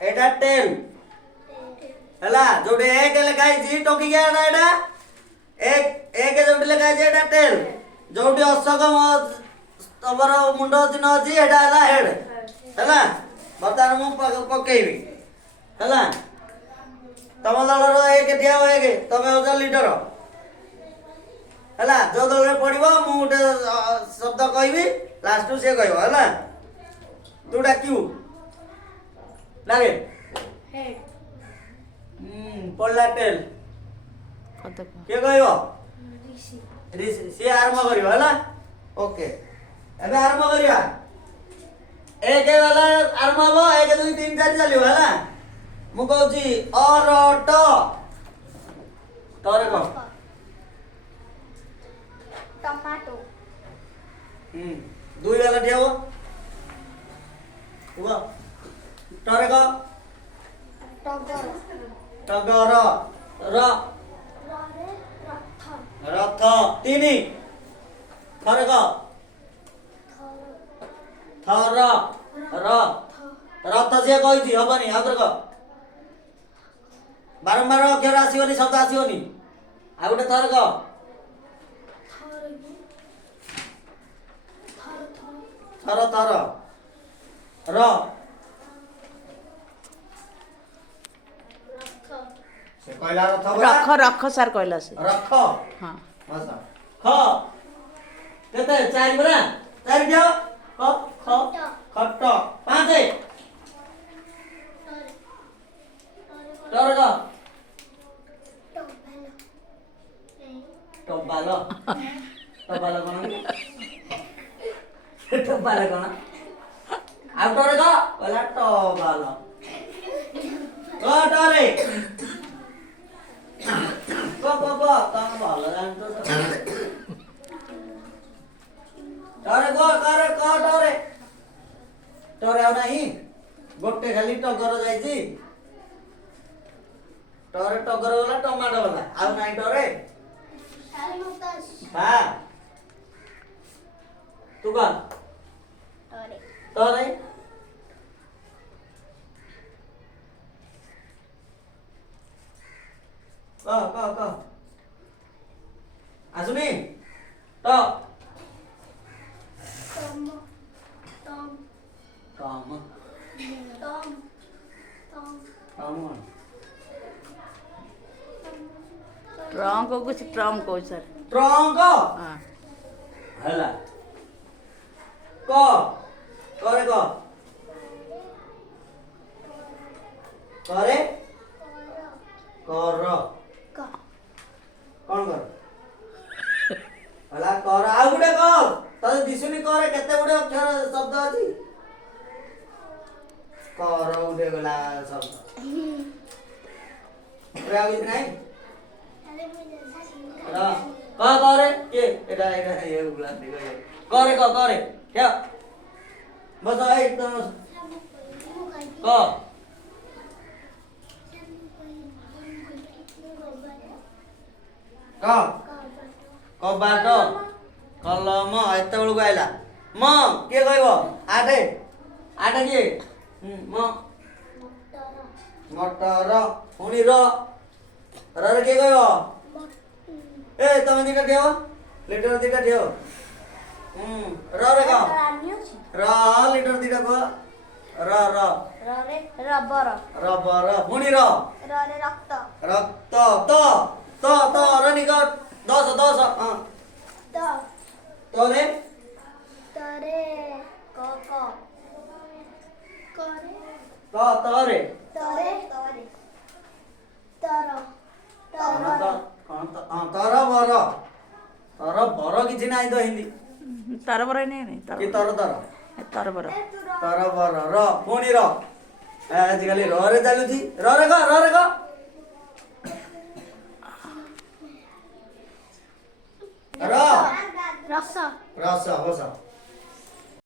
एटा tell हला जोडे एक लिखाई जी टोकी गया ना एटा एक जोडे लिखाई जी एटा टेल जोडी अशोक तबर मुंड चिन्ह अछि एटा हला हेड हला बर्तमान मु पकेइबी हला तम दलर एक दिया एक तमे हो लीडर हला जो दल रे पड़िबो मु गोटे शब्द कहबी लास्ट से कहबो हला तू डाक्यू लागे हेड पड़ला टेल के कहबो ऋषि से आरंभ करियो हला ओके एबे आरंभ करिया एक वाला आरंभ हो 1 2 3 4 चलियो हला मु कहूची अरट तोरे को टमाटो दुई वाला ठेव हुआ तोरे को टगर टगर र रथ तीनी थरे को थर र रथ से कहिची हबनी आउतर को बारंबार अक्षर आसीबनी शब्द आसीबनी आ गोटे थर को थर थर र से कहला रथ रख रख सर कहला से रख हाँ भाषा ख केते चार बरा चार दियो ख ख खट पांच टरग टबाल टबाल कोन टबाल कोन आ टरग कहला टबाल टरे क तम भल जानतो टरे गो करे क टरे टरे आ नाही गोटे खाली टगर जाईची टरे टगर वाला टमाटो वाला आ नाही टरे हां तू का टरे क आसुनी ट टम ट्रंक को कुछ ट्रम को सर ट्रंक हाँ हला क करे क करे कर कौन कर हला कर आ गुडे कर तते दिसुनी करे केते गुडे अक्षर शब्द अछि कर गुडे गला शब्द रे आउ इतना रा क करे के एटा ये गुला देखो करे क करे क्या बस एक तो क क कबाट कलम एते बेलू आइला म के कहबो आटे आटे के म मटर पुनी र रे के कहबो ए तमे दिटा ठेव लीटर दिटा ठेव रे का र लीटर दिटा को र रे रबर रबर पुनी र रे रक्त रक्त त र निकट 10 हां त तोरे तरे क करे तरे तरे तर तर बर किछि नाही तो हिंदी तरबर नहीं नहीं कि तर तरबर र पुनी र आजिकली र रे चालुची र रे क र रस रस होस